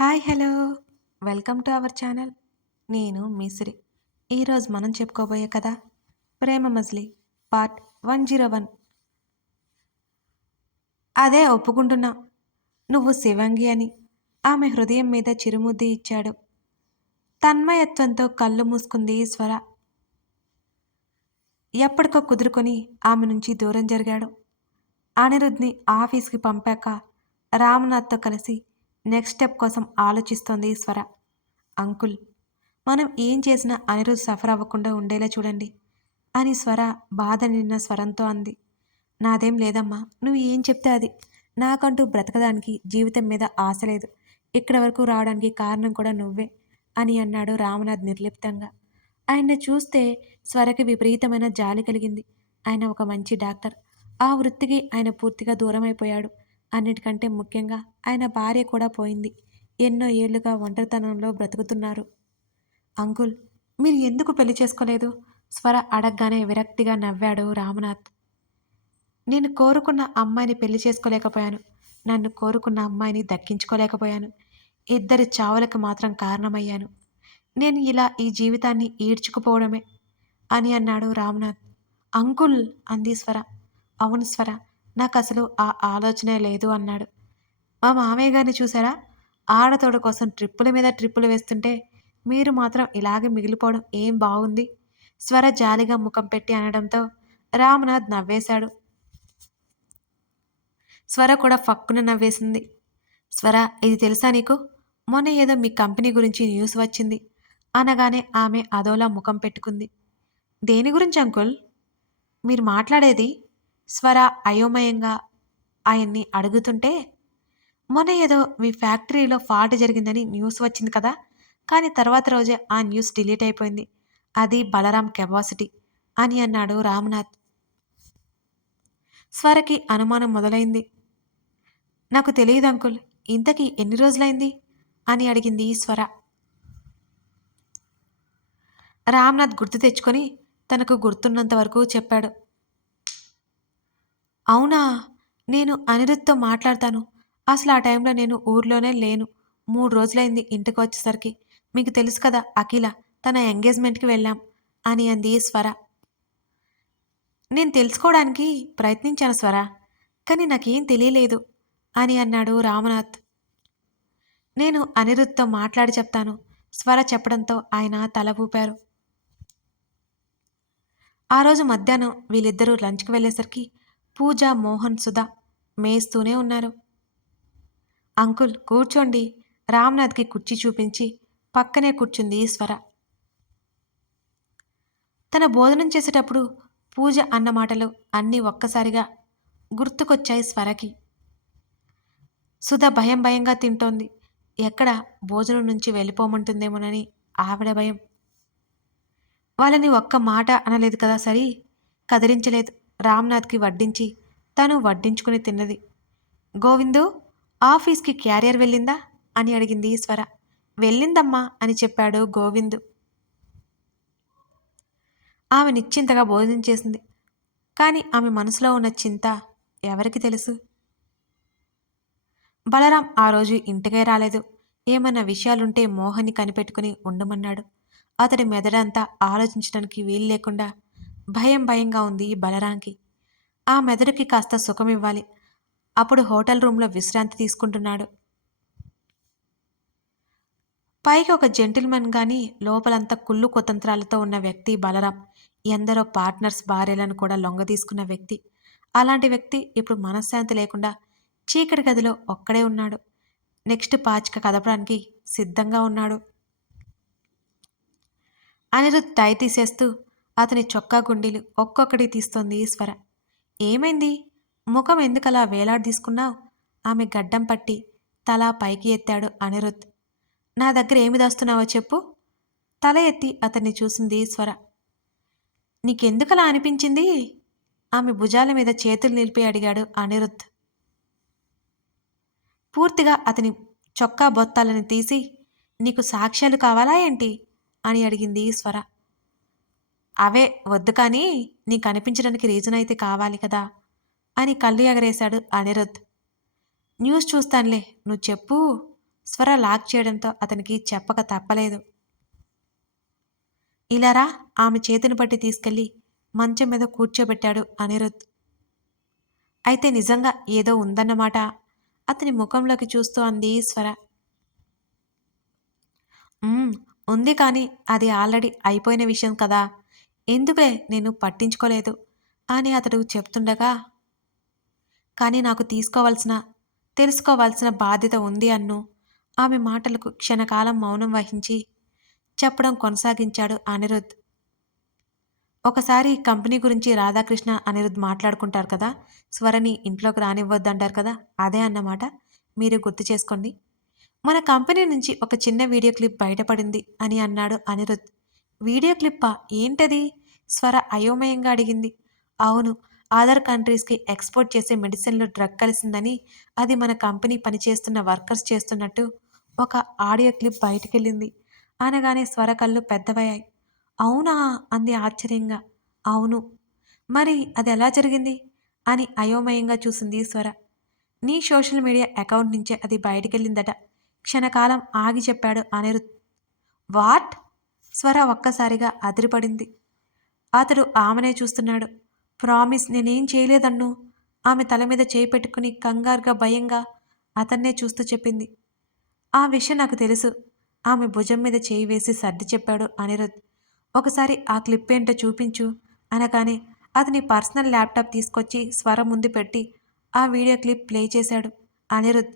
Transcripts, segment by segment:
Hi hello. Welcome to our channel. నేను మీసిరి. ఈరోజు మనం చెప్పుకోబోయే కదా Prema Majili part one zero one. అదే ఒప్పుకుంటున్నా. నువ్వు శివంగి అని ఆమె హృదయం మీద చిరుముద్ది ఇచ్చాడు. తన్మయత్వంతో కళ్ళు మూసుకుంది స్వర. ఎప్పటికో కుదురుకొని ఆమె నుంచి దూరం జరిగాడు. అనిరుద్ని ఆఫీస్కి పంపాక రామ్నాథ్తో కలిసి నెక్స్ట్ స్టెప్ కోసం ఆలోచిస్తోంది స్వర. అంకుల్ మనం ఏం చేసినా అనిరుద్ సఫర్ అవ్వకుండా ఉండేలా చూడండి అని స్వర బాధ నిన్న స్వరంతో అంది. నాదేం లేదమ్మా నువ్వు ఏం చెప్తే అది. నాకంటూ బ్రతకడానికి జీవితం మీద ఆశ లేదు. ఇక్కడి వరకు రావడానికి కారణం కూడా నువ్వే అని అన్నాడు రామనాథ్ నిర్లిప్తంగా. ఆయన్ని చూస్తే స్వరకి విపరీతమైన జాలి కలిగింది. ఆయన ఒక మంచి డాక్టర్. ఆ వృత్తికి ఆయన పూర్తిగా దూరం అయిపోయాడు అన్నిటికంటే ముఖ్యంగా ఆయన భార్య కూడా పోయింది. ఎన్నో ఏళ్ళుగా ఒంటరితనంలో బ్రతుకుతున్నారు. అంకుల్ మీరు ఎందుకు పెళ్ళి చేసుకోలేదు? స్వర అడగగానే విరక్తిగా నవ్వాడు రామనాథ్. నేను కోరుకున్న అమ్మాయిని పెళ్ళి చేసుకోలేకపోయాను. నన్ను కోరుకున్న అమ్మాయిని దక్కించుకోలేకపోయాను. ఇద్దరి చావులకు మాత్రం కారణమయ్యాను. నేను ఇలా ఈ జీవితాన్ని ఈడ్చుకుపోవడమే అని అన్నాడు రామనాథ్. అంకుల్ అంది స్వర. అవును స్వర. నాకు అసలు ఆ ఆలోచనే లేదు అన్నాడు. మా మామయ్య గారిని చూసారా? ఆడతోడు కోసం ట్రిప్పుల మీద ట్రిప్పులు వేస్తుంటే మీరు మాత్రం ఇలాగే మిగిలిపోవడం ఏం బాగుంది? స్వర జాలిగా ముఖం పెట్టి అనడంతో రామనాథ్ నవ్వేశాడు. స్వర కూడా ఫక్కున నవ్వేసింది. స్వర ఇది తెలుసా నీకు? మొన్న ఏదో మీ కంపెనీ గురించి న్యూస్ వచ్చింది. అనగానే ఆమె అదోలా ముఖం పెట్టుకుంది. దేని గురించి అంకుల్? మీరు మాట్లాడేది? స్వర అయోమయంగా ఆయన్ని అడుగుతుంటే మొన్న ఏదో మీ ఫ్యాక్టరీలో ఫాల్ట్ జరిగిందని న్యూస్ వచ్చింది కదా కానీ తర్వాత రోజే ఆ న్యూస్ డిలీట్ అయిపోయింది. అది బలరాం కెపాసిటీ అని అన్నాడు రామ్నాథ్. స్వరకి అనుమానం మొదలైంది. నాకు తెలియదు అంకుల్ ఇంతకీ ఎన్ని రోజులైంది? అని అడిగింది స్వర. రామ్నాథ్ గుర్తు తెచ్చుకొని తనకు గుర్తున్నంత వరకు చెప్పాడు. అవునా? నేను అనిరుద్ధతో మాట్లాడతాను. అసలు ఆ టైంలో నేను ఊర్లోనే లేను. మూడు రోజులైంది ఇంటికి వచ్చేసరికి. మీకు తెలుసు కదా అఖిల తన ఎంగేజ్మెంట్కి వెళ్ళాం అని అంది స్వర. నేను తెలుసుకోవడానికి ప్రయత్నించాను స్వర కానీ నాకేం తెలియలేదు అని అన్నాడు రామనాథ్. నేను అనిరుద్ధతో మాట్లాడి చెప్తాను స్వర చెప్పడంతో ఆయన తల ఊపారు. ఆ రోజు మధ్యాహ్నం వీళ్ళిద్దరూ లంచ్కి వెళ్ళేసరికి పూజ మోహన్ సుధా మేస్తూనే ఉన్నారు. అంకుల్ కూర్చోండి. రామ్నాథ్కి కుర్చీ చూపించి పక్కనే కూర్చుంది స్వర తన భోజనం చేసేటప్పుడు పూజ అన్న మాటలు అన్నీ ఒక్కసారిగా గుర్తుకొచ్చాయి స్వరకి సుధ భయం భయంగా తింటోంది. ఎక్కడ భోజనం నుంచి వెళ్ళిపోమంటుందేమోనని ఆవిడ భయం. వాళ్ళని ఒక్క మాట అనలేదు కదా సరి? కదిలించలేదు. రామ్నాథ్కి వడ్డించి తను వడ్డించుకుని తిన్నది. గోవిందు ఆఫీస్కి క్యారియర్ వెళ్ళిందా? అని అడిగింది స్వర వెళ్ళిందమ్మా అని చెప్పాడు గోవిందు. ఆమె నిశ్చింతగా భోజనం చేసింది. కానీ ఆమె మనసులో ఉన్న చింత ఎవరికి తెలుసు? బలరాం ఆ రోజు ఇంటికే రాలేదు. ఏమన్నా విషయాలుంటే మోహన్ని కనిపెట్టుకుని ఉండమన్నాడు. అతడి మెదడంతా ఆలోచించడానికి వీలు లేకుండా భయం భయంగా ఉంది బలరాంకి. ఆ మెదడుకి కాస్త సుఖం ఇవ్వాలి అప్పుడు హోటల్ రూమ్లో విశ్రాంతి తీసుకుంటున్నాడు. పైకి ఒక జెంటిల్మెన్ గాని లోపలంతా కుళ్ళు కుతంత్రాలతో ఉన్న వ్యక్తి బలరాం. ఎందరో పార్ట్నర్స్ భార్యలను కూడా లొంగ తీసుకున్న వ్యక్తి. అలాంటి వ్యక్తి ఇప్పుడు మనశ్శాంతి లేకుండా చీకటి గదిలో ఒక్కడే ఉన్నాడు. నెక్స్ట్ పాచిక కదపడానికి సిద్ధంగా ఉన్నాడు. అనిరుద్ టై తీసేస్తూ అతని చొక్కా గుండీలు ఒక్కొక్కటి తీస్తోంది ఈశ్వర. ఏమైంది? ముఖం ఎందుకలా వేలాడదీసుకున్నావు ఆమె గడ్డం పట్టి తల పైకి ఎత్తాడు అనిరుద్ నా దగ్గర ఏమి దాస్తున్నావో చెప్పు. తల ఎత్తి అతన్ని చూసింది ఈశ్వర. నీకెందుకలా అనిపించింది? ఆమె భుజాల మీద చేతులు నిలిపి అడిగాడు అనిరుద్ పూర్తిగా అతని చొక్కా బొత్తాలను తీసి నీకు సాక్ష్యాలు కావాలా ఏంటి? అని అడిగింది ఈశ్వర. అవే వద్దు కానీ నీకు అనిపించడానికి రీజన్ అయితే కావాలి కదా అని కళ్ళు ఎగరేశాడు అనిరుద్ న్యూస్ చూస్తానులే నువ్వు చెప్పు. స్వర లాక్ చేయడంతో అతనికి చెప్పక తప్పలేదు. ఇలారా ఆమె చేతిని పట్టి తీసుకెళ్ళి మంచం మీద కూర్చోబెట్టాడు అనిరుద్ అయితే నిజంగా ఏదో ఉందన్నమాట. అతని ముఖంలోకి చూస్తూ అంది స్వర. ఉంది కానీ అది ఆల్రెడీ అయిపోయిన విషయం కదా. ఎందుకులే నేను పట్టించుకోలేదు? అని అతడు చెప్తుండగా కానీ నాకు తీసుకోవాల్సిన తెలుసుకోవాల్సిన బాధ్యత ఉంది అన్ను. ఆమె మాటలకు క్షణకాలం మౌనం వహించి చెప్పడం కొనసాగించాడు అనిరుద్. ఒకసారి కంపెనీ గురించి రాధాకృష్ణ అనిరుద్ మాట్లాడుకుంటారు కదా స్వరని ఇంట్లోకి రానివ్వద్దంటారు కదా అదే అన్నమాట. మీరు గుర్తు చేసుకోండి. మన కంపెనీ నుంచి ఒక చిన్న వీడియో క్లిప్ బయటపడింది అని అన్నాడు అనిరుద్. వీడియో క్లిప్పా? ఏంటది? స్వర అయోమయంగా అడిగింది. అవును అదర్ కంట్రీస్కి ఎక్స్పోర్ట్ చేసే మెడిసిన్లో డ్రగ్ కలిసిందని అది మన కంపెనీ పనిచేస్తున్న వర్కర్స్ చేస్తున్నట్టు ఒక ఆడియో క్లిప్ బయటికెళ్ళింది. అనగానే స్వర కళ్ళు పెద్దవయ్యాయి. అవునా? అంది ఆశ్చర్యంగా. అవును. మరి అది ఎలా జరిగింది? అని అయోమయంగా చూసింది స్వర. నీ సోషల్ మీడియా అకౌంట్ నుంచే అది బయటికెళ్ళిందట. క్షణకాలం ఆగి చెప్పాడు అనిరుద్. వాట్? స్వర ఒక్కసారిగా అదిరిపడింది. అతడు ఆమెనే చూస్తున్నాడు. ప్రామిస్ నేనేం చేయలేదన్ను. ఆమె తల మీద చేయి పెట్టుకుని కంగారుగా భయంగా అతన్నే చూస్తూ చెప్పింది. ఆ విషయం నాకు తెలుసు. ఆమె భుజం మీద చేయి వేసి సర్ది చెప్పాడు అనిరుద్. ఒకసారి ఆ క్లిప్ ఏంటో చూపించు అనగానే అతని పర్సనల్ ల్యాప్టాప్ తీసుకొచ్చి స్వరం ముందు పెట్టి ఆ వీడియో క్లిప్ ప్లే చేశాడు అనిరుద్.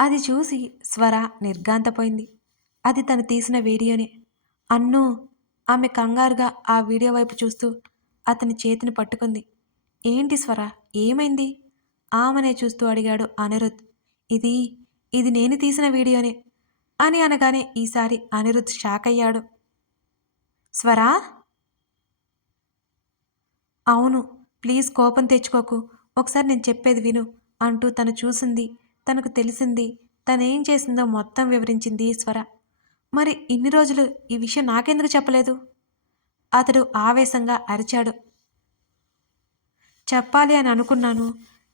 అది చూసి స్వర నిర్గాంతపోయింది అది తను తీసిన వీడియోనే. అన్ను ఆమె కంగారుగా ఆ వీడియో వైపు చూస్తూ అతని చేతిని పట్టుకుంది. ఏంటి స్వర? ఏమైంది? ఆమెనే చూస్తూ అడిగాడు అనిరుద్. ఇది ఇది నేను తీసిన వీడియోనే అని అనగానే ఈసారి అనిరుద్ షాక్ అయ్యాడు. స్వరా? అవును ప్లీజ్ కోపం తెచ్చుకోకు. ఒకసారి నేను చెప్పేది విను అంటూ తను చూసింది తనకు తెలిసింది తనేం చేసిందో మొత్తం వివరించింది స్వర. మరి ఇన్ని రోజులు ఈ విషయం నాకెందుకు చెప్పలేదు? అతడు ఆవేశంగా అరిచాడు. చెప్పాలి అని అనుకున్నాను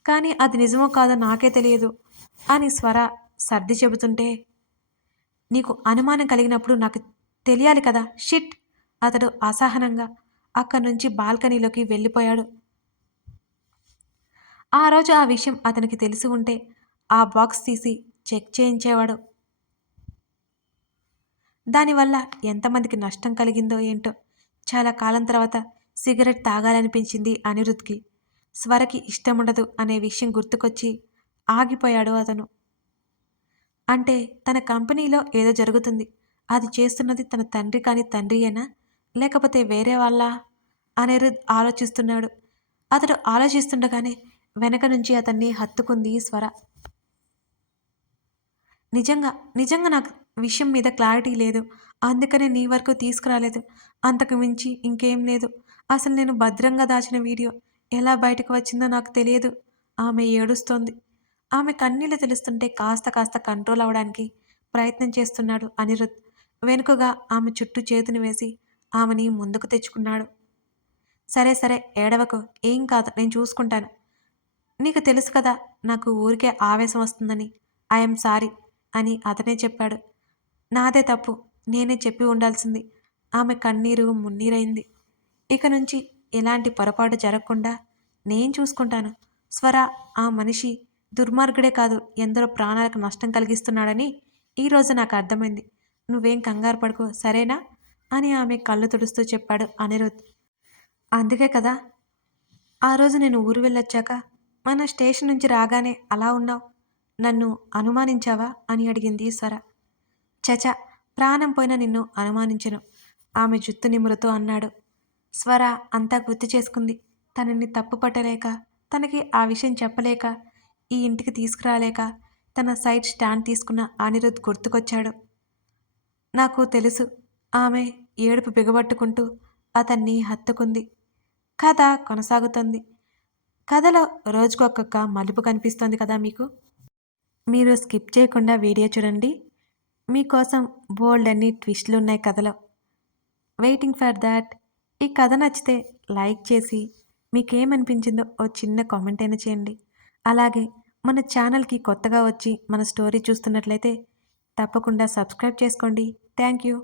కానీ అది నిజమో కాదో నాకే తెలియదు అని స్వర సర్ది చెబుతుంటే నీకు అనుమానం కలిగినప్పుడు నాకు తెలియాలి కదా షిట్! అతడు అసహనంగా అక్కడి నుంచి బాల్కనీలోకి వెళ్ళిపోయాడు. ఆ రోజు ఆ విషయం అతనికి తెలిసి ఉంటే ఆ బాక్స్ తీసి చెక్ చేయించేవాడు. దానివల్ల ఎంతమందికి నష్టం కలిగిందో ఏంటో. చాలా కాలం తర్వాత సిగరెట్ తాగాలనిపించింది అనిరుద్ధ్కి. స్వరకి ఇష్టముండదు అనే విషయం గుర్తుకొచ్చి ఆగిపోయాడు అతను. అంటే తన కంపెనీలో ఏదో జరుగుతుంది. అది చేస్తున్నది తన తండ్రి కాని తండ్రియేనా? లేకపోతే వేరే వాళ్ళ? అనిరుద్ ఆలోచిస్తున్నాడు. అతడు ఆలోచిస్తుండగానే వెనక నుంచి అతన్ని హత్తుకుంది స్వర. నిజంగా నిజంగా నాకు విషయం మీద క్లారిటీ లేదు. అందుకనే నీ వరకు తీసుకురాలేదు. అంతకు మించి ఇంకేం లేదు. అసలు నేను భద్రంగా దాచిన వీడియో ఎలా బయటకు వచ్చిందో నాకు తెలియదు. ఆమె ఏడుస్తోంది. ఆమె కన్నీళ్ళు తెలుస్తుంటే కాస్త కాస్త కంట్రోల్ అవడానికి ప్రయత్నం చేస్తున్నాడు అనిరుద్. వెనుకగా ఆమె చుట్టూ చేతిని వేసి ఆమెని ముందుకు తెచ్చుకున్నాడు. సరే సరే ఏడవకు. ఏం కాదు నేను చూసుకుంటాను. నీకు తెలుసు కదా నాకు ఊరికే ఆవేశం వస్తుందని. ఐఎమ్ సారీ అని అతనే చెప్పాడు. నాదే తప్పు. నేనే చెప్పి ఉండాల్సింది. ఆమె కన్నీరు మున్నీరైంది. ఇక నుంచి ఎలాంటి పొరపాటు జరగకుండా నేను చూసుకుంటాను. స్వర ఆ మనిషి దుర్మార్గుడే కాదు ఎందరో ప్రాణాలకు నష్టం కలిగిస్తున్నాడని ఈరోజు నాకు అర్థమైంది. నువ్వేం కంగారు పడుకో సరేనా? అని ఆమె కళ్ళు తుడుస్తూ చెప్పాడు అనిరుద్. అందుకే కదా ఆ రోజు నేను ఊరు వెళ్ళొచ్చాక మన స్టేషన్ నుంచి రాగానే అలా ఉన్నావు. నన్ను అనుమానించావా? అని అడిగింది స్వర. చచ ప్రాణం పోయిన నిన్ను అనుమానించను. ఆమె జుత్తు నిమురుతూ అన్నాడు. స్వర అంతా గుర్తు చేసుకుంది. తనని తప్పు పట్టలేక తనకి ఆ విషయం చెప్పలేక ఈ ఇంటికి తీసుకురాలేక తన సైడ్ స్టాండ్ తీసుకున్న అనిరుద్ గుర్తుకొచ్చాడు. నాకు తెలుసు ఆమె ఏడుపు బిగబట్టుకుంటూ అతన్ని హత్తుకుంది. కథ కొనసాగుతుంది. కథలో రోజుకొక్కొక్క మలుపు కనిపిస్తుంది కదా మీకు? మీరు స్కిప్ చేయకుండా వీడియో చూడండి. మీకోసం బోల్డ్ అన్ని ట్విస్ట్లు ఉన్నాయి కథలో. Waiting for that. ఈ కథ నచ్చితే లైక్ చేసి మీకేమనిపించిందో ఓ చిన్న కామెంట్ అయినా చేయండి. అలాగే మన ఛానల్కి కొత్తగా వచ్చి మన స్టోరీ చూస్తున్నట్లయితే తప్పకుండా సబ్స్క్రైబ్ చేసుకోండి. Thank you.